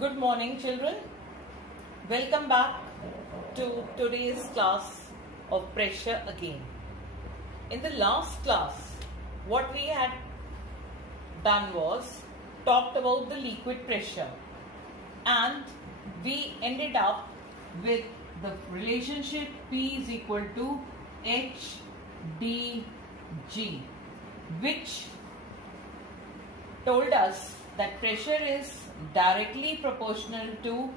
Good morning, children. Welcome back to today's class of pressure again. In the last class, what we had done was talked about the liquid pressure, and we ended up with the relationship P is equal to H dG, which told us that pressure is directly proportional to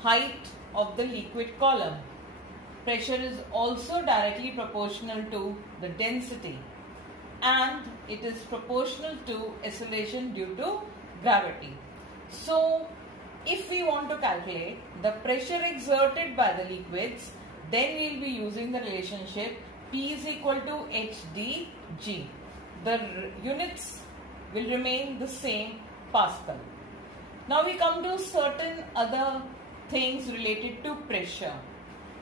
height of the liquid column. Pressure is also directly proportional to the density, and it is proportional to acceleration due to gravity. So if we want to calculate the pressure exerted by the liquids, then we will be using the relationship P is equal to HdG. The units will remain the same, Pascal. Now we come to certain other things related to pressure,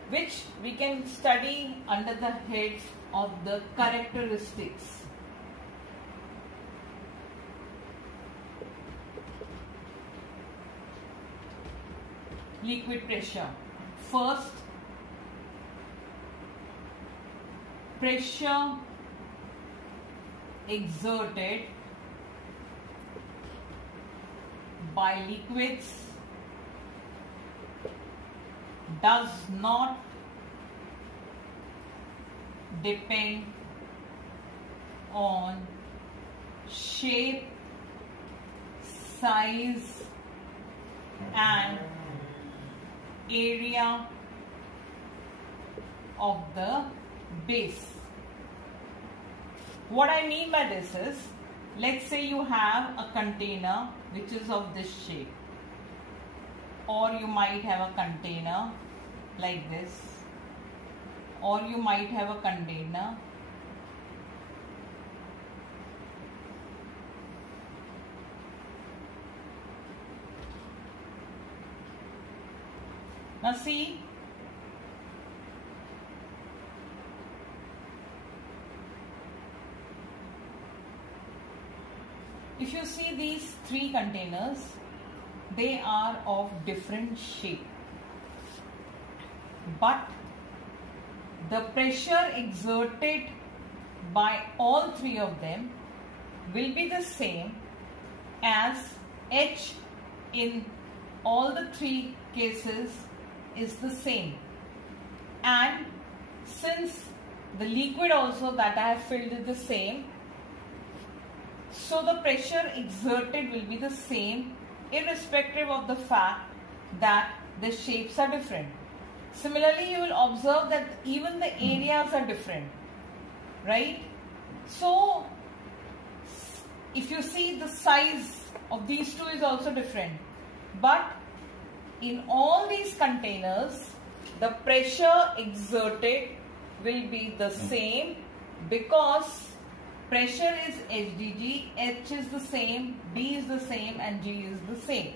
which we can study under the heads of the characteristics. Liquid pressure. First, pressure exerted by liquids does not depend on shape, size and area of the base. What I mean by this is, let's say you have a container which is of this shape, or you might have a container like this, or you might have a container now see, if you see these three containers, they are of different shape, but the pressure exerted by all three of them will be the same, as H in all the three cases is the same. And since the liquid also that I have filled is the same, so the pressure exerted will be the same irrespective of the fact that the shapes are different. Similarly, you will observe that even the areas are different, right? So if you see, the size of these two is also different, but in all these containers the pressure exerted will be the same, because pressure is HdG, H is the same, D is the same and G is the same.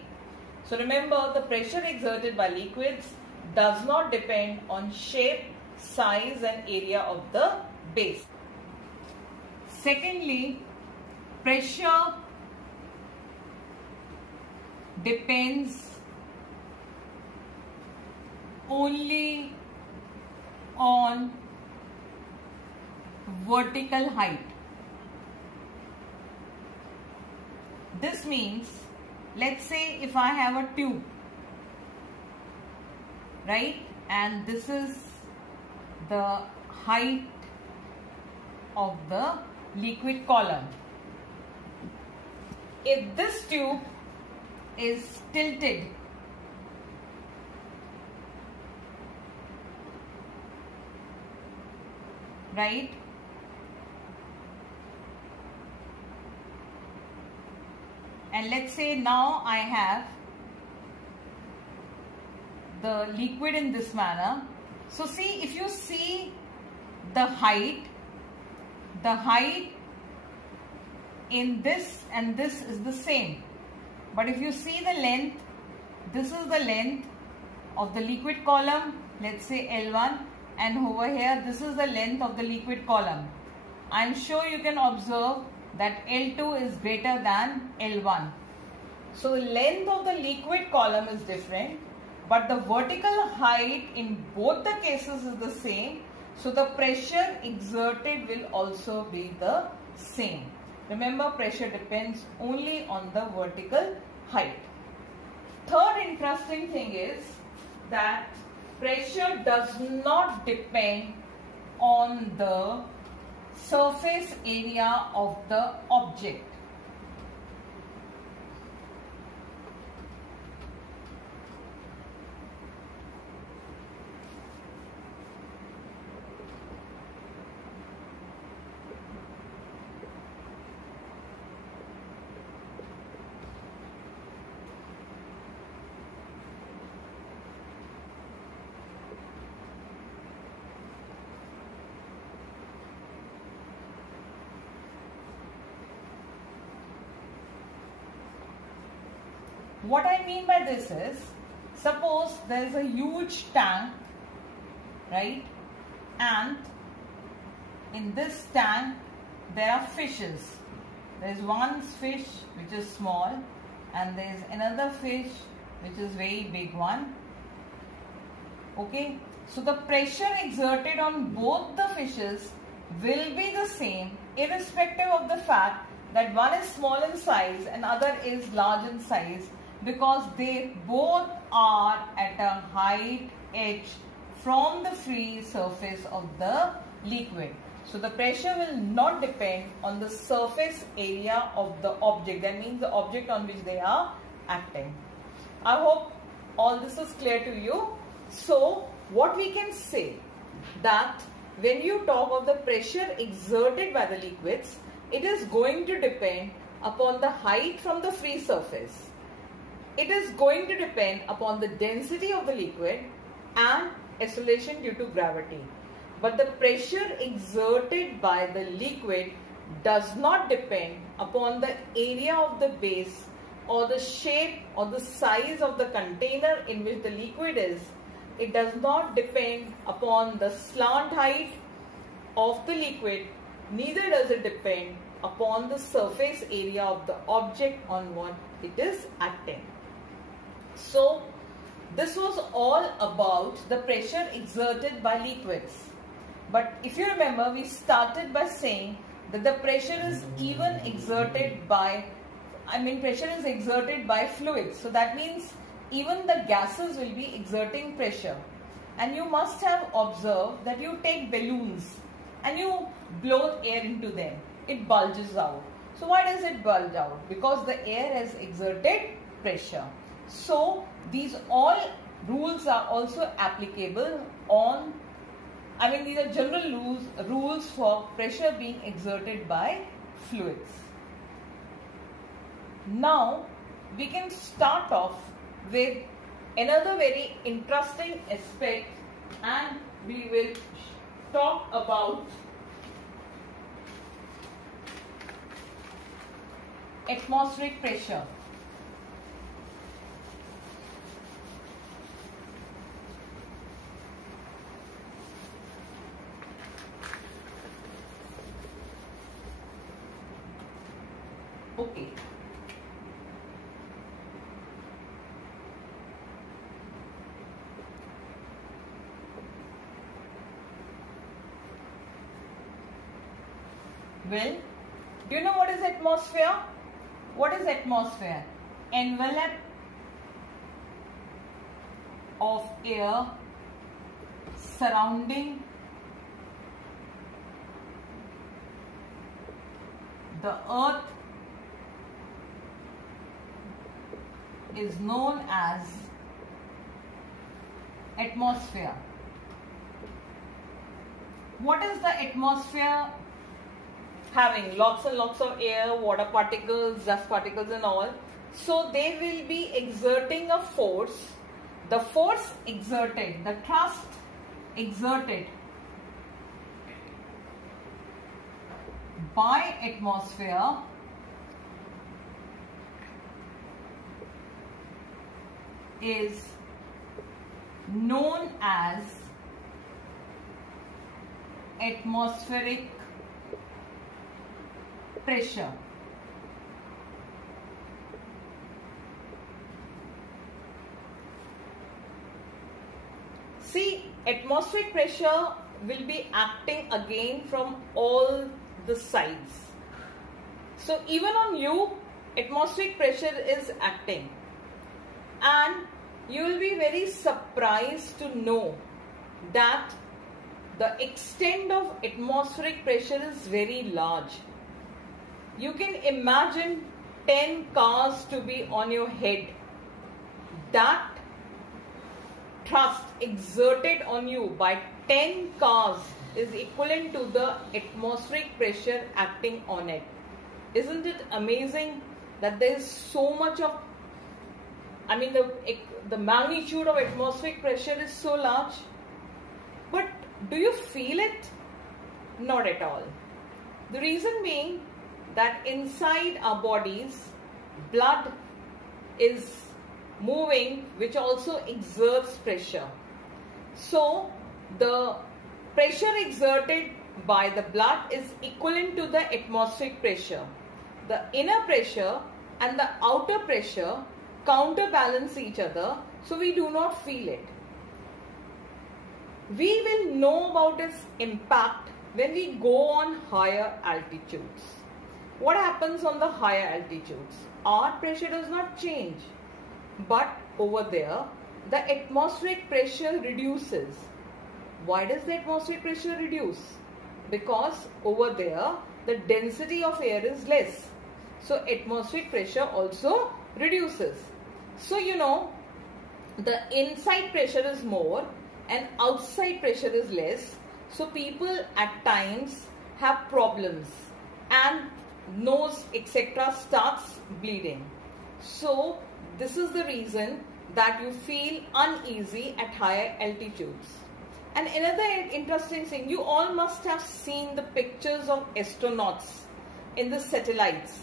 So remember, the pressure exerted by liquids does not depend on shape, size and area of the base. Secondly, pressure depends only on vertical height. This means, let's say if I have a tube, right, and this is the height of the liquid column. If this tube is tilted, right, and let's say now I have the liquid in this manner. So see, if you see the height in this and this is the same, but if you see the length, this is the length of the liquid column, let's say L1, and over here this is the length of the liquid column. I am sure you can observe that L2 is greater than L1. So the length of the liquid column is different, but the vertical height in both the cases is the same. So the pressure exerted will also be the same. Remember, pressure depends only on the vertical height. Third interesting thing is that pressure does not depend on the surface area of the object. What I mean by this is, suppose there is a huge tank, right? And in this tank there are fishes. There is one fish which is small, and there is another fish which is very big one. Okay, so the pressure exerted on both the fishes will be the same, irrespective of the fact that one is small in size and other is large in size, because they both are at a height h from the free surface of the liquid. So the pressure will not depend on the surface area of the object. That means the object on which they are acting. I hope all this is clear to you. So what we can say, that when you talk of the pressure exerted by the liquids, it is going to depend upon the height from the free surface. It is going to depend upon the density of the liquid and acceleration due to gravity. But the pressure exerted by the liquid does not depend upon the area of the base or the shape or the size of the container in which the liquid is. It does not depend upon the slant height of the liquid, neither does it depend upon the surface area of the object on what it is acting. So this was all about the pressure exerted by liquids. But if you remember, we started by saying that the pressure is even exerted by, pressure is exerted by fluids. So that means even the gases will be exerting pressure. And you must have observed that you take balloons and you blow air into them. It bulges out. So why does it bulge out? Because the air has exerted pressure. So these all rules are also applicable on, these are general rules for pressure being exerted by fluids. Now we can start off with another very interesting aspect, and we will talk about atmospheric pressure. Okay. Well, do you know what is atmosphere? What is atmosphere? Envelope of air surrounding the earth is known as atmosphere. What is the atmosphere having? Lots and lots of air, water particles, dust particles and all. So they will be exerting a force. The force exerted, the thrust exerted by atmosphere is known as atmospheric pressure. See, atmospheric pressure will be acting again from all the sides. So even on you, atmospheric pressure is acting, and you will be very surprised to know that the extent of atmospheric pressure is very large. You can imagine 10 cars to be on your head. That thrust exerted on you by 10 cars is equivalent to the atmospheric pressure acting on it. Isn't it amazing that there is so much of, the magnitude of atmospheric pressure is so large? But do you feel it? Not at all. The reason being that inside our bodies, blood is moving, which also exerts pressure. So the pressure exerted by the blood is equivalent to the atmospheric pressure. The inner pressure and the outer pressure counterbalance each other, so we do not feel it. We will know about its impact when we go on higher altitudes. What happens on the higher altitudes? Our pressure does not change, but over there the atmospheric pressure reduces. Why does the atmospheric pressure reduce? Because over there the density of air is less, so atmospheric pressure also reduces. So you know, the inside pressure is more and outside pressure is less, so people at times have problems and nose etc. starts bleeding. So this is the reason that you feel uneasy at higher altitudes. And another interesting thing, you all must have seen the pictures of astronauts in the satellites.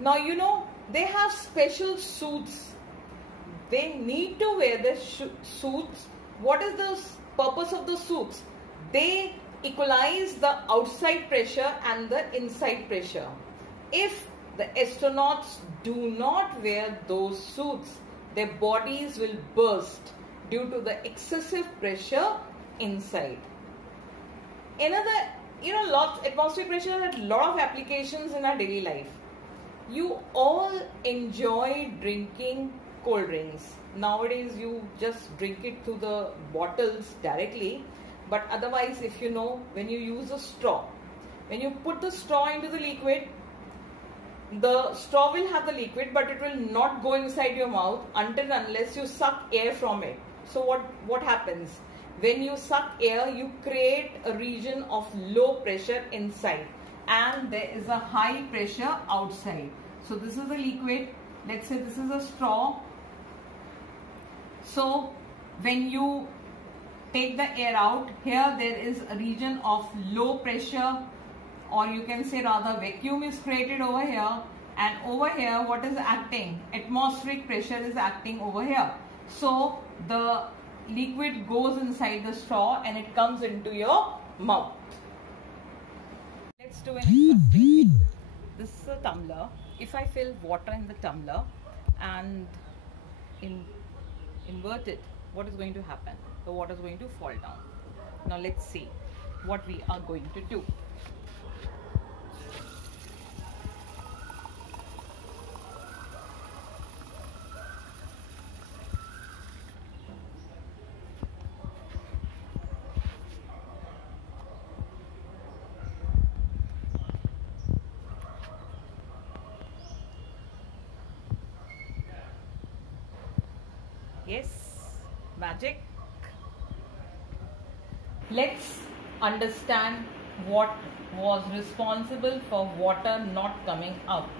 Now you know they have special suits. They need to wear the suits. What is the purpose of the suits? They equalize the outside pressure and the inside pressure. If the astronauts do not wear those suits, their bodies will burst due to the excessive pressure inside. Another, atmospheric pressure has a lot of applications in our daily life. You all enjoy drinking cold drinks. Nowadays you just drink it through the bottles directly, but otherwise, if you know, when you use a straw, when you put the straw into the liquid, the straw will have the liquid, but it will not go inside your mouth until unless you suck air from it. So what happens? When you suck air, you create a region of low pressure inside and there is a high pressure outside. So this is a liquid. Let's say this is a straw. So when you take the air out, here there is a region of low pressure, or you can say rather vacuum is created over here, and over here what is acting? Atmospheric pressure is acting over here. So the liquid goes inside the straw and it comes into your mouth. Let's do an interesting thing. This is a tumbler. If I fill water in the tumbler and invert it, what is going to happen? The water is going to fall down. Now let's see what we are going to do. Yes, magic. Let's understand what was responsible for water not coming out.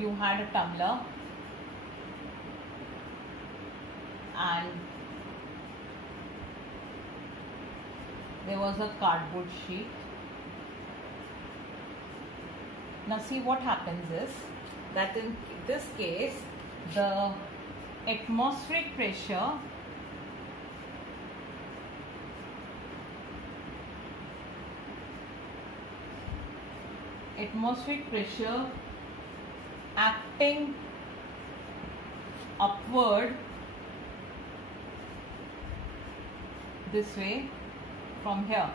You had a tumbler and there was a cardboard sheet. Now see, what happens is that in this case the atmospheric pressure acting upward this way from here.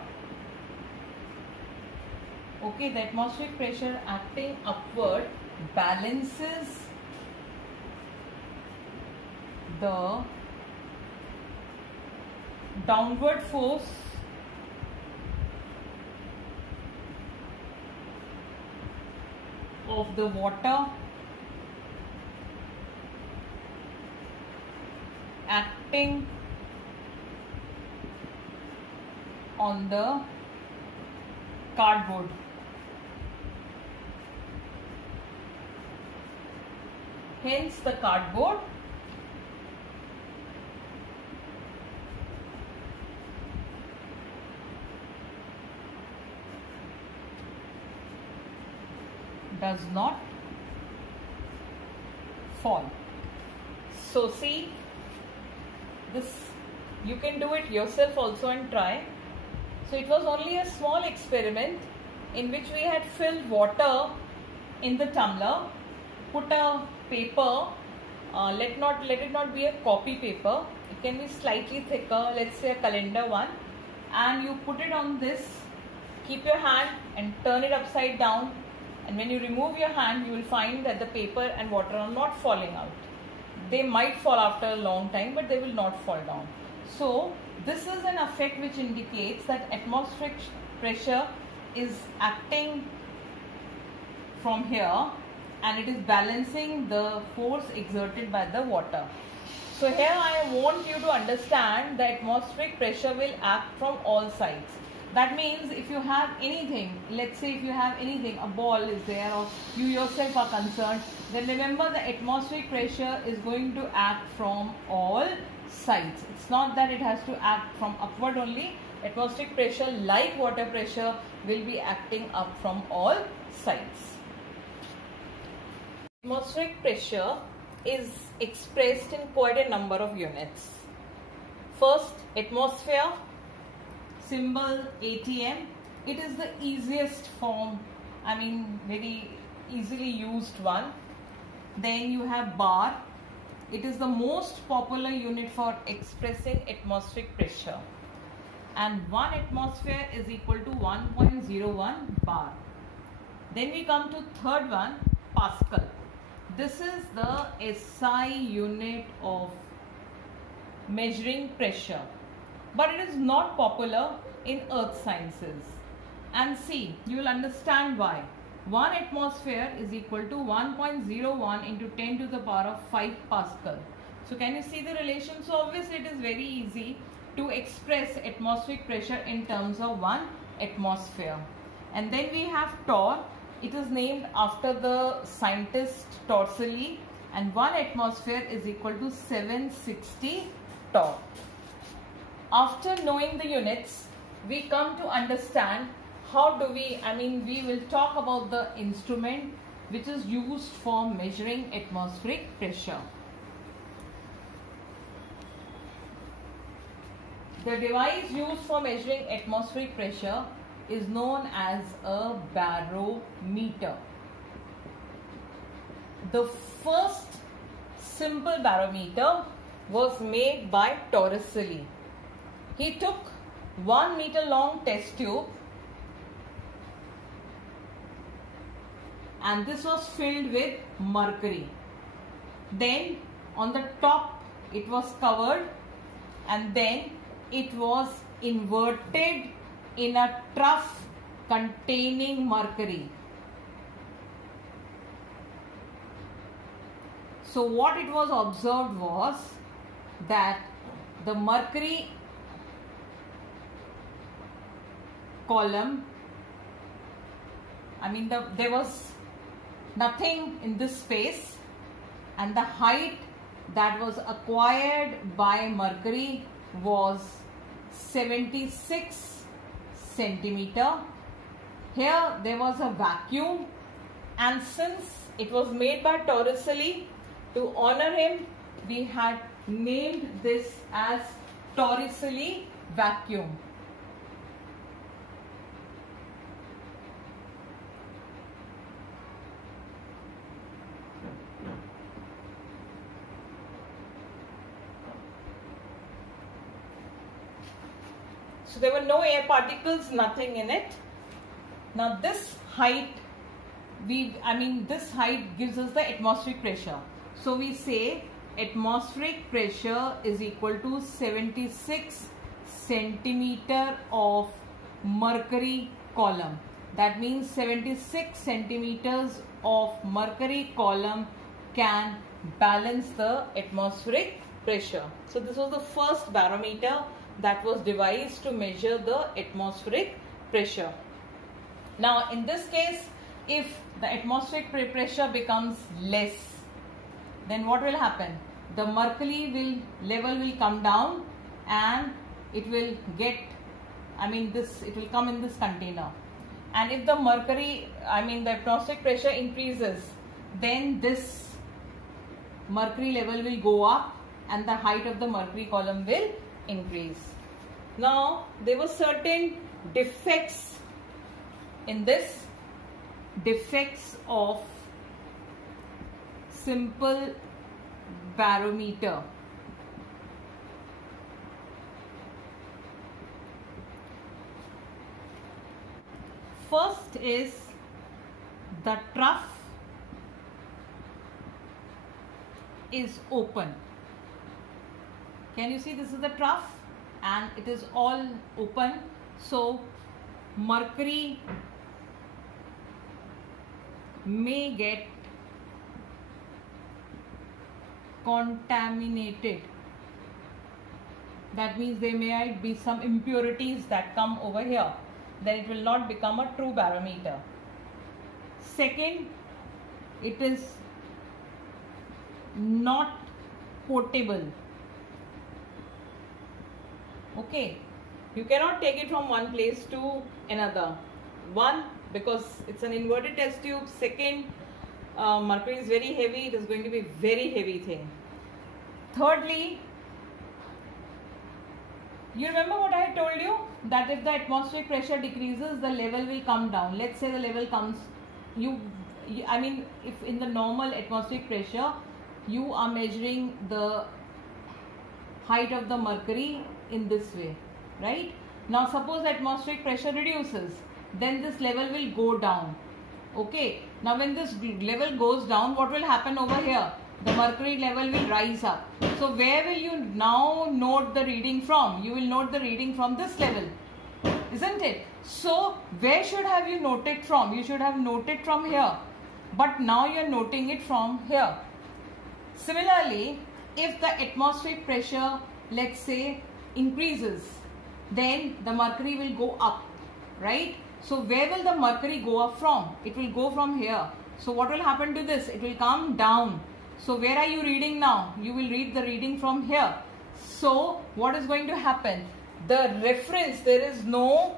Okay, the atmospheric pressure acting upward balances the downward force of the water acting on the cardboard. Hence the cardboard does not fall. So see, this you can do it yourself also and try. So it was only a small experiment in which we had filled water in the tumbler, put a paper, let it not be a copy paper, it can be slightly thicker, let's say a calendar one, and you put it on this, keep your hand and turn it upside down, and when you remove your hand you will find that the paper and water are not falling out. They might fall after a long time, but they will not fall down. So this is an effect which indicates that atmospheric pressure is acting from here and it is balancing the force exerted by the water. So here I want you to understand that atmospheric pressure will act from all sides. That means if you have anything, let's say if you have anything, a ball is there or you yourself are concerned, then remember the atmospheric pressure is going to act from all sides. It's not that it has to act from upward only. Atmospheric pressure, like water pressure, will be acting up from all sides. Atmospheric pressure is expressed in quite a number of units. First, atmosphere, symbol ATM. It is the easiest form, very easily used one. Then you have bar. It is the most popular unit for expressing atmospheric pressure. And 1 atmosphere is equal to 1.01 bar. Then we come to third one, Pascal. This is the SI unit of measuring pressure, but it is not popular in earth sciences. And see, you will understand why. 1 atmosphere is equal to 1.01 into 10 to the power of 5 Pascal. So can you see the relation? So obviously it is very easy to express atmospheric pressure in terms of 1 atmosphere. And then we have torr. It is named after the scientist Torricelli, and 1 atmosphere is equal to 760 torr. After knowing the units, we come to understand how do we will talk about the instrument which is used for measuring atmospheric pressure. The device used for measuring atmospheric pressure is known as a barometer. The first simple barometer was made by Torricelli. He took 1 meter long test tube and this was filled with mercury. Then on the top it was covered and then it was inverted in a trough containing mercury. So what it was observed was that the mercury column, there was nothing in this space, and the height that was acquired by mercury was 76 centimeter. Here there was a vacuum, and since it was made by Torricelli, to honor him, we had named this as Torricelli vacuum. So there were no air particles, nothing in it. Now this height, this height gives us the atmospheric pressure. So we say atmospheric pressure is equal to 76 centimeter of mercury column. That means 76 centimeters of mercury column can balance the atmospheric pressure. So this was the first barometer that was devised to measure the atmospheric pressure. Now in this case, if the atmospheric pressure becomes less, then what will happen? The mercury level will come down and it will get, it will come in this container. And if the the atmospheric pressure increases, then this mercury level will go up and the height of the mercury column will increase. Now there were certain defects in this, defects of simple barometer. First is the trough is open. Can you see this is the trough and it is all open, so mercury may get contaminated. That means there may be some impurities that come over here. Then it will not become a true barometer. Second, it is not portable. Okay, you cannot take it from one place to another. One, because it's an inverted test tube. Second, mercury is very heavy. It is going to be very heavy thing. Thirdly, you remember what I had told you? That if the atmospheric pressure decreases, the level will come down. Let's say the level comes, if in the normal atmospheric pressure, you are measuring the height of the mercury in this way, right? Now suppose the atmospheric pressure reduces, then this level will go down. Okay, now when this level goes down, what will happen over here? The mercury level will rise up. So where will you now note the reading from? You will note the reading from this level, isn't it? So where should have you noted from? You should have noted from here, but now you are noting it from here. Similarly, if the atmospheric pressure, let's say, increases, then the mercury will go up, right? So where will the mercury go up from? It will go from here. So what will happen to this? It will come down. So where are you reading now? You will read the reading from here. So what is going to happen? The reference, there is no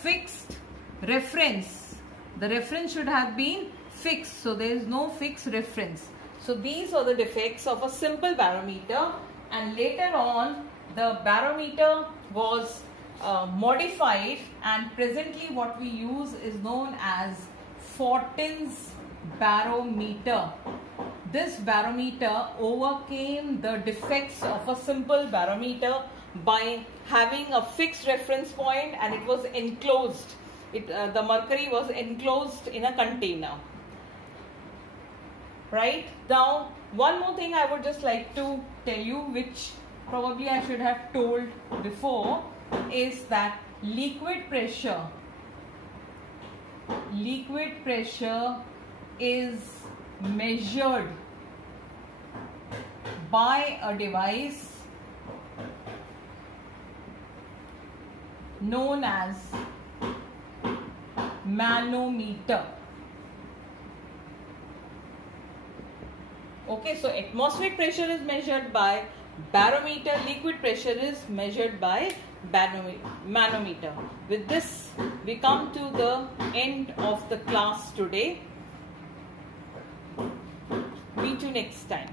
fixed reference. The reference should have been fixed. So there is no fixed reference. So these are the defects of a simple barometer, and later on the barometer was modified, and presently what we use is known as Fortin's barometer. This barometer overcame the defects of a simple barometer by having a fixed reference point, and it was enclosed. The mercury was enclosed in a container. Right? Now, one more thing I would just like to tell you, which probably I should have told before, is that liquid pressure is measured by a device known as manometer. Okay, so atmospheric pressure is measured by barometer, liquid pressure is measured by manometer. With this, we come to the end of the class today. Meet you next time.